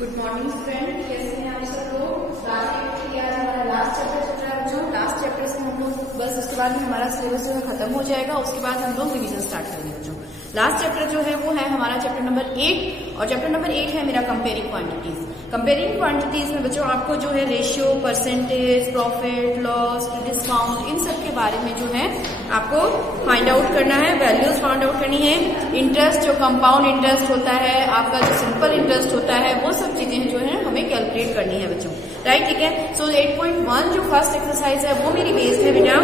Good morning student, कैसे हैं आप सब लोग। क्लास 8 के आज हमारा लास्ट चैप्टर चल रहा है बच्चों। लास्ट चैप्टर से हम लोग बस उसके बाद में हमारा सिलेबस जो है खत्म हो जाएगा। उसके बाद हम लोग रिवीजन स्टार्ट करेंगे बच्चों। लास्ट चैप्टर जो है वो है हमारा चैप्टर नंबर 8 और चैप्टर नंबर 8 है मेरा कंपेयरिंग क्वांटिटीज। कंपेयरिंग क्वांटिटीज में बच्चों आपको जो है ratio, percentage, profit, loss, discount, इन सब के बारे में जो है आपको फाइंड आउट करना है, वैल्यूज फाइंड आउट करनी है। इंटरेस्ट, जो कंपाउंड इंटरेस्ट होता है, आपका जो सिंपल इंटरेस्ट होता है, वो सब चीजें जो है हमें कैलकुलेट करनी है बच्चों। राइट, ठीक है। सो 8.1 जो फर्स्ट एक्सरसाइज है वो मेरी बेस्ड है बेटा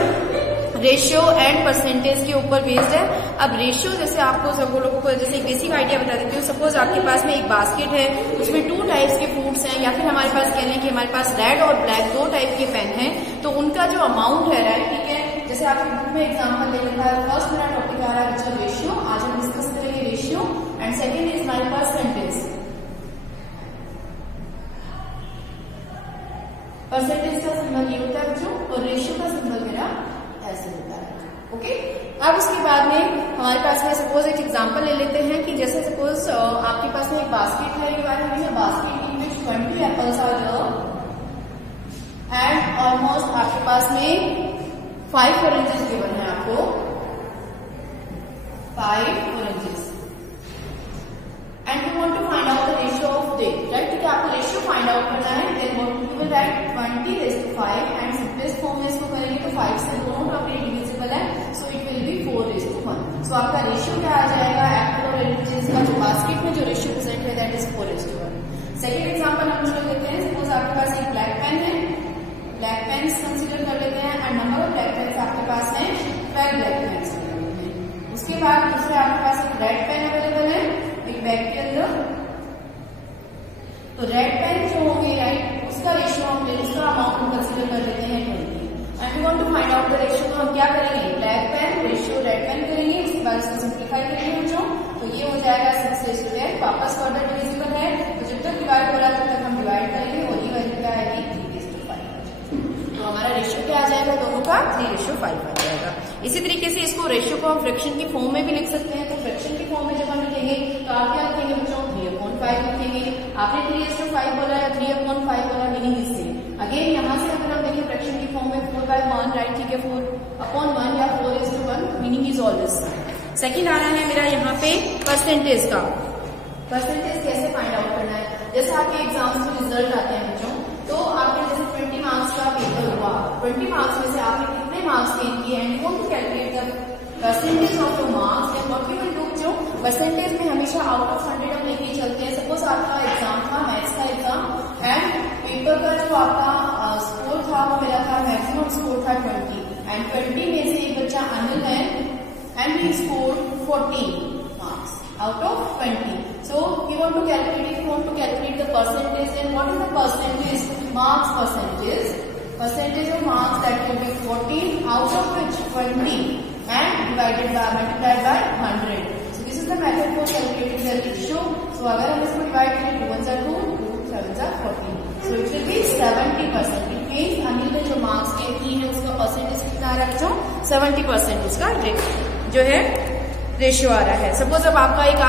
रेशियो एंड परसेंटेज के ऊपर बेस्ड है। अब रेशियो जैसे आपको सब लोगों को जैसे एक बेसिक आइडिया बता देती हूँ। सपोज आपके पास में एक बास्केट है, उसमें 2 टाइप्स के फ्रूट्स हैं, या फिर हमारे पास कह लें कि हमारे पास रेड और ब्लैक 2 टाइप के पेन हैं, तो उनका जो अमाउंट है, राइट, ठीक है। जैसे आपके बुक में एग्जाम्पल ले लेता है, फर्स्ट मेरा टॉपिक आ रहा है बच्चा रेशियो। आज हम डिस्कस करेंगे रेशियो एंड सेकेंड इज हमारे पास परसेंटेज। परसेंटेज का सिंबल ये होता है बच्चों और रेशियो का सिंबल मेरा ऐसे होता है। ओके, अब उसके बाद में हमारे पास में सपोज एक एग्जांपल ले लेते हैं कि जैसे सपोज आपके पास में एक बास्केट है, basket in which 20 apples are there and almost आपके पास में 5 ऑरेंजेस गिवन है, आपको 5 oranges and you want to find out the ratio of they, right, ठीक है। आपको रेशियो फाइंड आउट करना है। Then what you will write 20:5 and simplest form में इसको करेंगे तो 5 से दोनों टर्म डिविजिबल है, सो इट विल बी 4:1। सो आपका रेशियो क्या आ जाएगा, एप्पल और ऑरेंजेस का जो बास्केट में जो रेशियो प्रेजेंट है दैट इज 4:1। सेकेंड एग्जाम्पल हम लोग लेते हैं। सपोज आपके पास एक ब्लैक पेन है, ब्लैक पेन्स कंसीडर कर लेते हैं and number of black pens आपके पास है 12 ब्लैक पेन्स। उसके बाद दूसरे आपके पास एक रेड पेन अवेलेबल है एक बैग के अंदर, तो रेड पेन जो होंगे, राइट, उसका रेशियो हम उसका अमाउंट हम कंसीडर कर लेते हैं 20 and we want to find out the ratio. तो हम क्या करेंगे, black pen ratio red pen करेंगे, उसके बाद इसको सिंप्लीफाई करेंगे बच्चों, तो ये हो जाएगा 6:10। वापस फर्दर डिविजिबल है तो जब तक डिवाइड हो रहा है तब तक हम डिवाइड करेंगे और ये वैल्यू क्या आएगी 3:5। तो हमारा रेशियो क्या आ जाएगा दोनों का 3:5 आ जाएगा। इसी तरीके से इसको रेशियो को हम फ्रैक्शन की फॉर्म में भी लिख सकते हैं। तो फ्रैक्शन की फॉर्म में जब हम लिखेंगे तो आप क्या लिखेंगे बच्चों 3/5 लिखेंगे। आपने 3:5 बोला या 3/5 बोला, मीनिंग इससे अगेन यहाँ से अगर हम देखें फ्रैक्शन की फॉर्म में 4/1, राइट, ठीक है, 4/1 या 4:1, मीनिंग इज ऑलवेज। सेकेंड आ रहा है मेरा यहाँ पे परसेंटेज का। परसेंटेज कैसे फाइंड आउट करना है, जैसे आपके एग्जाम्स में रिजल्ट आते हैं बच्चों, तो आपके जैसे 20 मार्क्स का पेपर हुआ, 20 मार्क्स में से आपने कितने मार्क्स गेन किए and you want to calculate the percentage of the marks. Then what we will do जो परसेंटेज में हमेशा आउट ऑफ 100 हम लेके चलते हैं। सपोज आपका एग्जाम था, मैथ्स का एग्जाम, एंड पेपर का जो आपका स्कोर था वो मेरा था, मैक्सिमम स्कोर था 20 एंड 20 में से एक बच्चा अनिल है and he scored 14 marks out of 20. So you want to calculate, if you want to calculate the percentage, then what is the percentage? Marks percentage. Percentage of marks that will be 14 out of which 20 and divided by multiplied by 100. So this is the method for calculating the ratio. So अगर हम इसको divide करें 2 1 2, 2 7 14. So it will be 70%. It means Anil ने जो marks gain की है उसका percentage कितना आ रहा है बच्चों 70% उसका जो है रेशियो आ रहा है। सपोज अब आपका एक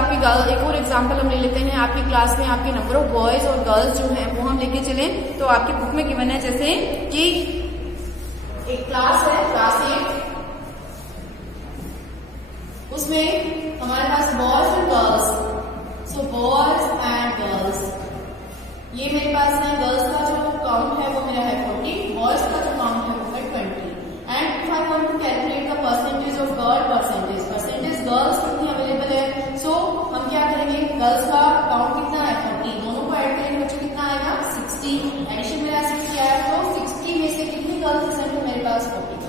और एग्जांपल हम ले लेते हैं। आपकी क्लास में आपके नंबर ऑफ बॉयज और गर्ल्स जो हैं वो हम लेके चलें, तो आपकी बुक में गिवन है जैसे कि एक क्लास है, क्लास 8, उसमें हमारे पास बॉयज और girls. So boys and girls, ये मेरे पास है, गर्ल्स का जो काउंट है वो मेरा है 40, बॉयज का जो काउंट है वो है 20 and if I want to calculate the percentage of percentage girls कितनी अवेलेबल है, सो हम क्या करेंगे, गर्ल्स का काउंट कितना है 40, दोनों को ऐड करेंगे बच्चों कितना आएगा 60, एडिशन मेरा 60 आया, तो 60 में से कितनी गर्ल्स प्रेजेंट है मेरे पास 40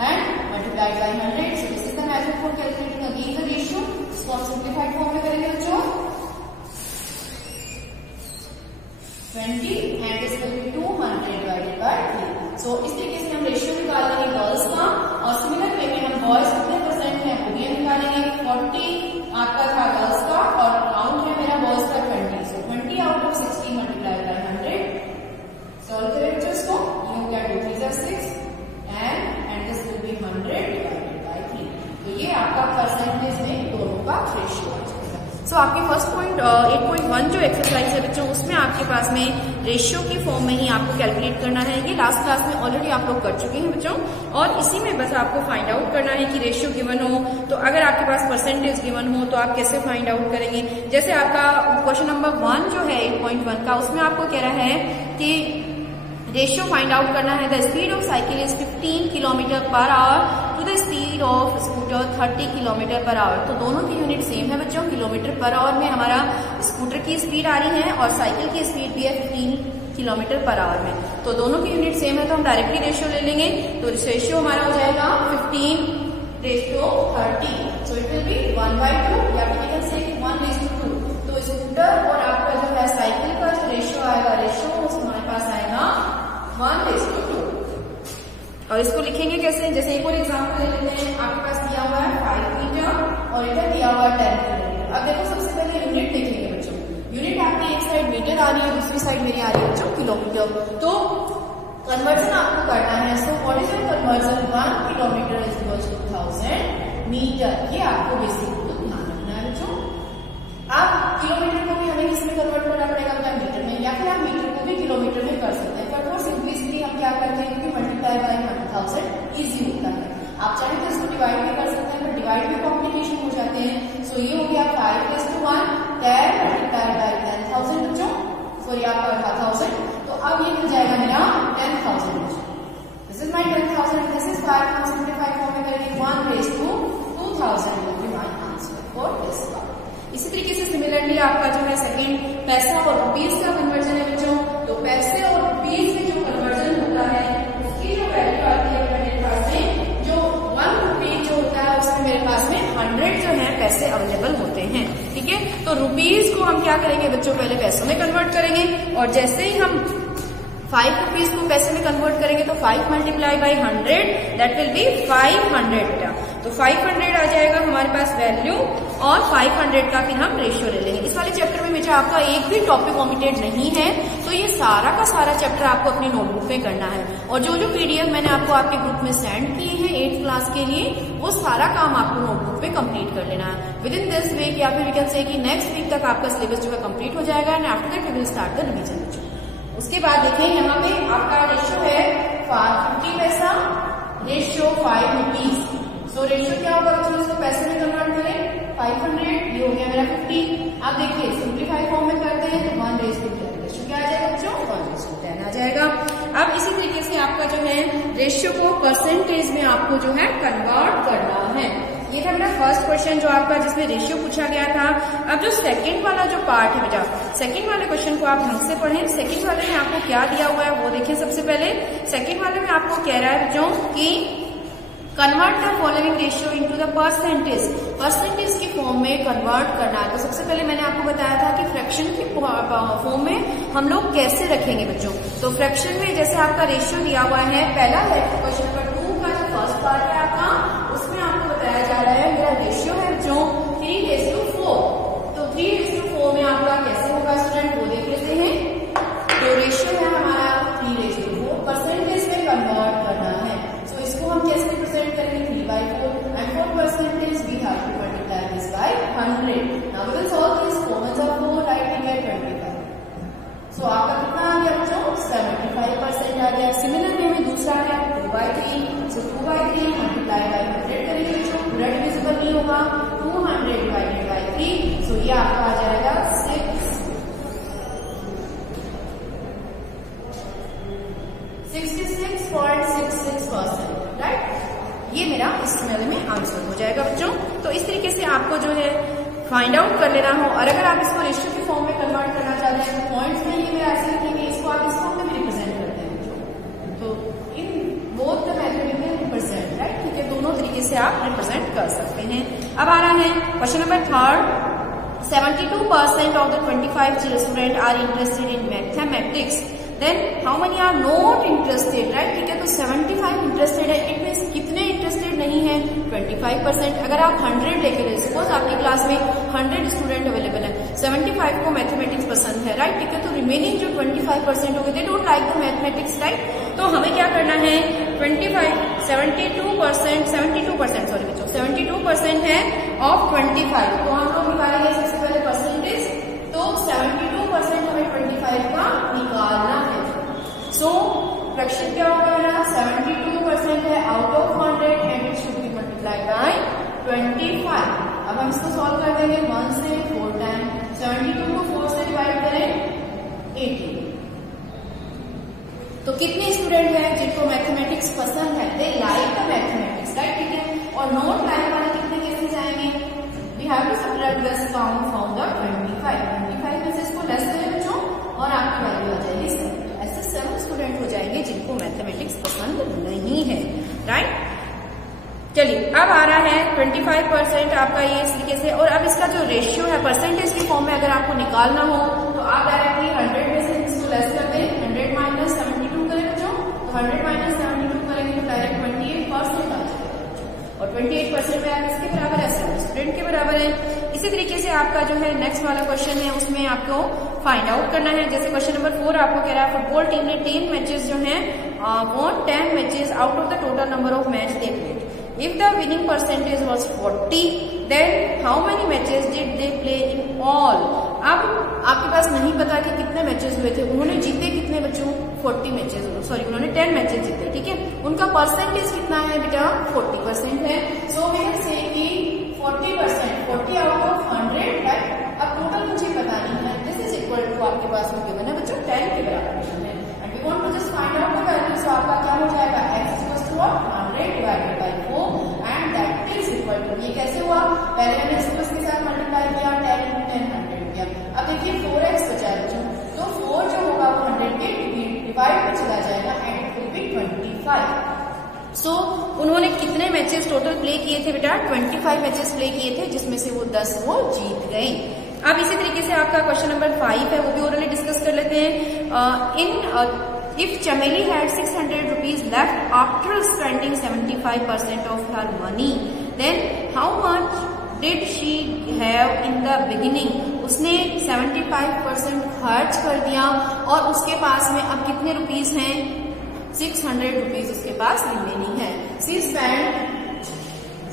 and multiplied by 100। So this is the method for calculating again the ratio. इसको आप सिंप्लीफाइड फॉर्म में करेंगे बच्चों 20 and this will be 200 divided by 3। सो इस तरीके से हम रेशियो निकाल लेंगे गर्ल्स का, और सिमिलर वे में हम बॉयज कितने परसेंट है वो भी निकालेंगे। 40 आपका था गर्ल्स का और काउंट है मेरा बॉयज का 20, सो 20 out of 60 multiplied by 100। Solve करें बच्चों इसको, ये हो गया 2 3 6 and this will be 100 divided bye 3। तो ये आपका परसेंटेज में दोनों का रेशियो आ जाएगा। सो आपकी फर्स्ट पॉइंट 8.1 जो एक्सरसाइज है बच्चों, उसमें आपके पास में रेशियो की फॉर्म में ही आपको कैलकुलेट करना है। ये लास्ट क्लास में ऑलरेडी आप लोग कर चुके हैं बच्चों, और इसी में बस आपको फाइंड आउट करना है कि रेशियो गिवन हो तो अगर आपके पास परसेंटेज गिवन हो तो आप कैसे फाइंड आउट करेंगे। जैसे आपका क्वेश्चन नंबर 1 जो है 8.1 का, उसमें आपको कह रहा है कि रेशियो फाइंड आउट करना है। The speed of cycle is 15 kilometre per hour to the speed of scooter 30 kilometre per hour. तो दोनों की यूनिट सेम है बच्चों, किलोमीटर पर आवर में हमारा स्कूटर की स्पीड आ रही है और साइकिल की स्पीड भी है 15 किलोमीटर पर आवर में। तो दोनों की यूनिट सेम है तो हम डायरेक्टली रेशियो ले लेंगे। तो रेशियो हमारा हो जाएगा 15:30। सो इट विल बी 1/2 या फिर कैन से 1:2। तो स्कूटर और आपका जो है साइकिल का जो रेशियो आएगा, रेशियो हमारे पास आएगा 1:2। और इसको लिखेंगे कैसे, जैसे एक और एग्जाम्पल ले लेते हैं। आपके पास दिया हुआ है 5 मीटर और इधर दिया हुआ है 10 किलोमीटर। अब देखो सबसे पहले यूनिट देखेंगे बच्चों। यूनिट आपकी एक साइड मीटर आ रही है, दूसरी साइड मेरी आ रही है बच्चों किलोमीटर। तो कन्वर्जन आपको करना है। So what is the conversion, 1 kilometre is equal to 1000 metre. ये आपको बेसिक ध्यान रखना है बच्चों। आप किलोमीटर को भी हमें किसमें कन्वर्ट करना पड़ेगा, क्या मीटर में, या फिर आप मीटर को भी किलोमीटर में कर सकते हैं। बट वो सिंपलिसिटी हम क्या करते हैं, क्योंकि मल्टीप्लाई बाय 1000 इजी होता है। आप चाहे तो इसको डिवाइड भी कर सकते हैं, पर डिवाइड में कॉम्प्लिकेशन हो जाते हैं। सो ये हो गया 5:1 10 मल्टीप्लाई बाय 10,000 बच्चों। सो ये आपका 1000। तो अब ये मिल जाएगा मेरा 10,000। This is my 10,000, this is 5 हम सिंप्लीफाई फॉर्म में करेंगे 1:2000 will be my answer for this one। इसी तरीके से सिमिलरली आपका जो है सेकंड पैसा और रुपीज का कन्वर्जन है बच्चों। तो पैसे और रुपीज में जो कन्वर्जन होता है उसकी जो वैल्यू आती है मेरे पास में, जो 1 रुपीज जो होता है उसमें मेरे पास में 100 जो है पैसे अवेलेबल होते हैं। ठीक है, तो रुपीज को हम क्या करेंगे बच्चों, पहले पैसों में कन्वर्ट करेंगे और जैसे ही हम 5 रुपीज को पैसे में कन्वर्ट करेंगे तो 5 multiply by 100 that will be 500। तो 500 आ जाएगा हमारे पास वैल्यू और 500 का फिर हम रेशियो ले लेंगे। इस वाले चैप्टर में बेटा आपका एक भी टॉपिक ओमिटेड नहीं है, तो ये सारा का सारा चैप्टर आपको अपनी नोटबुक में करना है। और जो जो पीडीएफ मैंने आपको आपके ग्रुप में सेंड किए हैं 8th क्लास के लिए, वो सारा काम आपको नोटबुक में कंप्लीट कर लेना है विद इन दिस वीक, या फिर वी कैन से कि नेक्स्ट वीक तक आपका सिलेबस जो है कंप्लीट हो जाएगा and after that we will start the revision. उसके बाद देखें यहाँ पे आपका रेशियो है 50 पैसा, रेशियो 5 रुपीज। सो रेशियो क्या होगा बच्चों, इसको पैसे में कन्वर्ट करें 500, ये हो गया मेरा 50। अब देखिए सिंप्लीफाई फॉर्म में करते हैं तो 1:10 रेशियो क्या आ जाएगा बच्चों, 1:10 आ जाएगा। अब इसी तरीके से आपका जो है रेशियो को परसेंटेज में आपको जो है कन्वर्ट करना है। ये था मेरा फर्स्ट क्वेश्चन जो आपका जिसमें रेशियो पूछा गया था। अब जो सेकंड वाला जो पार्ट है बेटा, सेकंड वाले क्वेश्चन को आप ढंग से पढ़ें। सेकंड वाले में आपको क्या दिया हुआ है वो देखिए। सबसे पहले सेकंड वाले में आपको कह रहा है बच्चों कि convert the following ratio into the percentage, percentage की फॉर्म में कन्वर्ट करना है। तो सबसे पहले मैंने आपको बताया था कि फ्रैक्शन की फॉर्म में हम लोग कैसे रखेंगे बच्चों। तो फ्रैक्शन में जैसे आपका रेशियो दिया हुआ है, पहला है क्वेश्चन नंबर 2 का जो फर्स्ट पार्ट है आपका, उसमें आपको बताया जा रहा है मेरा रेशियो है बच्चों 3:4। तो 3:4 में आपका कैसे होगा स्टूडेंट, वो देख लेते हैं। तो रेशियो है हमारा 3:4, परसेंटेज में कन्वर्ट करना है। सो इसको हम कैसे रिप्रेजेंट करेंगे, 3/4 and 4% we have to multiply this by 100। Now we will solve this, common of 4 writing by 25। So आपका कितना आ गया बच्चों, 75% आ गया। सिमिलर वे में दूसरा है 2/3। सो 2/3 मल्टीप्लाई बाय 100 करेंगे बच्चों, पूरा डिविजिबल नहीं होगा, 200 डिवाइडेड बाय 3। सो ये आपका आ जाएगा 66.66%, राइट। ये मेरा इस वाले में आंसर हो जाएगा बच्चों। तो इस तरीके से आपको जो है फाइंड आउट कर लेना हो, और अगर आप इसको रेशियो की फॉर्म में कन्वर्ट करना चाहते हैं तो पॉइंट्स में ये मेरा ऐसे लिखेंगे, इसको आप इस फॉर्म में भी रिप्रेजेंट करते हैं बच्चों। तो in both the method you can represent, right. ठीक है, दोनों तरीके से आप रिप्रेजेंट कर सकते हैं। अब आ रहा है question number 3। 72% of the 25 students are interested in mathematics. Then how many are not interested, right? ठीक है, तो 75 इंटरेस्टेड है, इट मीन्स कितने इंटरेस्टेड नहीं है, 25%। अगर आप 100 लेके गए, सपोज आपकी क्लास में 100 स्टूडेंट अवेलेबल है, 75 को मैथमेटिक्स पसंद है, राइट। ठीक है, तो रिमेनिंग जो 25% हो गए, they don't like the mathematics, right. तो हमें क्या करना है, 72% है ऑफ 25। तो हम लोग निकालेंगे सबसे पहले परसेंटेज। तो फ्रैक्शन क्या होगा मेरा 72% है out of 100 and it should be multiplied bye 25। अब हम इसको सॉल्व कर देंगे 1 से 4 टाइम। 72 को 4 से डिवाइड करें 80। तो कितने स्टूडेंट हैं जिनको मैथमेटिक्स पसंद है, they like the mathematics, right, ठीक है। और नॉट लाइक वाले कितने कैसे जाएंगे, we have to subtract this count from the 25 में से इसको लेस करें बच्चों और आपकी वैल्यू आ जाएगी 7। ऐसे 7 स्टूडेंट हो जाएंगे जिनको मैथमेटिक्स पसंद नहीं है, राइट। चलिए अब आ रहा है 25% आपका ये इस तरीके से। और अब इसका जो रेशियो है परसेंटेज की फॉर्म में अगर आपको निकालना हो तो आप डायरेक्टली 100 में से इसको लेस कर दें, 100 माइनस 72 करें बच्चों, तो 100 माइनस 72 करेंगे तो डायरेक्ट 28% आ जाएगा। और 28% में आप किसके बराबर है, 7 स्टूडेंट के बराबर है। इसी तरीके से आपका जो है नेक्स्ट वाला क्वेश्चन है उसमें आपको फाइंड आउट करना है। जैसे क्वेश्चन नंबर 4 आपको कह रहा है फुटबॉल टीम ने 10 मैचेस जो है won 10 matches out of the total number of match they played. If the winning percentage was 40, then how many matches did they play in all? अब आपके पास नहीं पता कि कितने मैचेस हुए थे, उन्होंने जीते कितने बच्चों 40 मैचेस, सॉरी उन्होंने 10 मैचेस जीते, ठीक है। उनका परसेंटेज कितना है बेटा 40% है। सो वी कैन से कि 40%, 40 आउट ऑफ 100, राइट। अब टोटल मुझे पता नहीं है, दिस इज इक्वल टू आपके पास में गिवन है बच्चों 10 के बराबर है and we want to just find out the value. So आपका क्या हो जाएगा x equal to 100 divided by 4 and that is equal to, ये कैसे हुआ, पहले हमने इसको इसके साथ मल्टीप्लाई किया 10 × 10 100 किया। अब देखिए 4x बचा है बच्चों, तो 4 जो होगा वो 100 के डिवाइड में चला जाएगा एंड इट विल बी 25। सो उन्होंने कितने मैचेस टोटल प्ले किए थे बेटा, 25 मैचेस प्ले किए थे जिसमें से वो 10 वो जीत गए। अब इसी तरीके से आपका क्वेश्चन नंबर 5 है, वो भी ओरली डिस्कस कर लेते हैं। If Chameli had 600 rupees left after spending 75% of her money, then how much did she have in the beginning? उसने 75% खर्च कर दिया और उसके पास में अब कितने रुपीस हैं, 600 रुपीज उसके पास रिमेनिंग है। She spent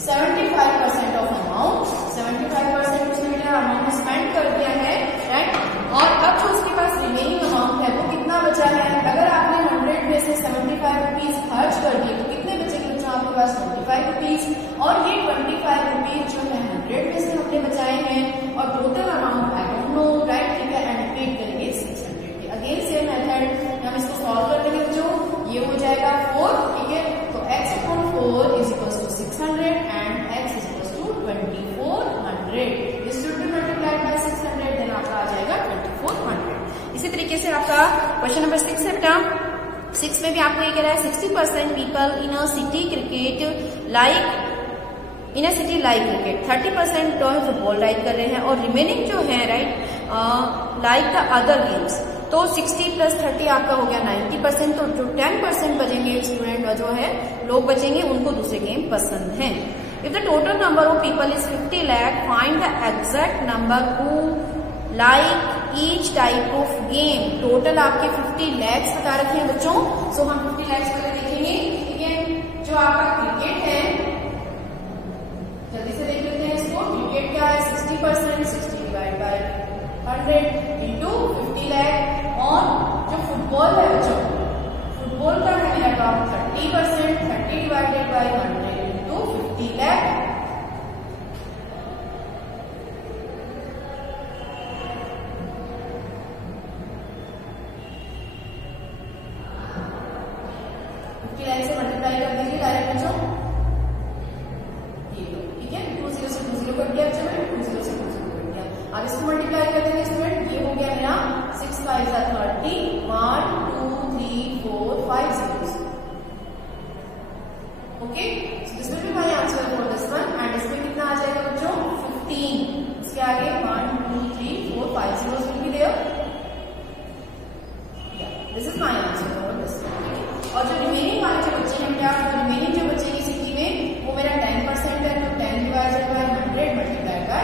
75% of amount, 75% उसने मेरा अमाउंट स्पेंड कर दिया है, राइट। और अब जो उसके पास रिमेनिंग अमाउंट है वो कितना बचा है, अगर आपने 100 में से 75 रुपीज खर्च कर दिए तो कितने बचेंगे बच्चों आपके पास 25 रुपीज। और ये 25 रुपीज जो है 100 में से हमने बचाए हैं और total amount I don't know, right, ठीक है, एंड पेड करेंगे 600 के। अगेन सेम मेथड हम इसको सॉल्व कर लेंगे बच्चों, ये हो जाएगा 4, ठीक है। तो x equal 4 is equal to 600 and x is equal to 2400। This should be multiplied by 600, then आपका आ जाएगा 2400। इसी तरीके से आपका क्वेश्चन नंबर 6 है बेटा। 6 में भी आपको ये कह रहा है 60% people in a city cricket like cricket, 30% तो फुटबॉल लाइक कर रहे हैं और रिमेनिंग जो है, right, like the other games. तो 60 + 30 आपका हो गया 90%। तो जो 10% बचेंगे स्टूडेंट जो है लोग बचेंगे उनको दूसरे गेम पसंद है। If the total number of people is 50 lakh, find the exact number who like each type of game. Total आपके 50 lakhs बता रखे हैं बच्चों। सो हम 50 lakhs पहले देखेंगे, ठीक है। जो आपका क्रिकेट है, जल्दी से देख लेते हैं इसको। क्रिकेट क्या है 60%, 60 डिवाइड बाय 100 इंटू 50 लाख। और जो फुटबॉल है बच्चों, फुटबॉल का है मेरा काम 30%, 30 डिवाइडेड बाय 100 इंटू 50 लाख। से मल्टीप्लाई कर दीजिए डायरेक्ट बच्चों, ये लो, ठीक है। 20 से 20 कट गया बच्चों, 20 से 20 कट गया। अब इसको मल्टीप्लाई कर देंगे स्टूडेंट, ये हो गया मेरा 6 × 5 = 30, 1 2 3 4 5 zeros। Okay, this will be my answer for this one. And इसमें कितना आ जाएगा बच्चों 15। इसके आगे 1 2 3 4 5 zeros will be there. This is my answer for this one. और जो रिमेनिंग वाले जो बच्चे हैं क्या, जो रिमेनिंग जो बचेगी सिटी में वो मेरा 10% है, तो 10 divided by 100 multiplied by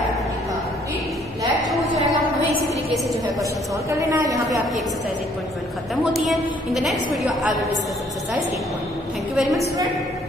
50 lakh हो जाएगा। हमें इसी तरीके से जो है क्वेश्चन सॉल्व कर लेना है। यहाँ पे आपकी एक्सरसाइज 8.1 खत्म होती है। In the next video I will discuss exercise 8.2। Thank you very much student.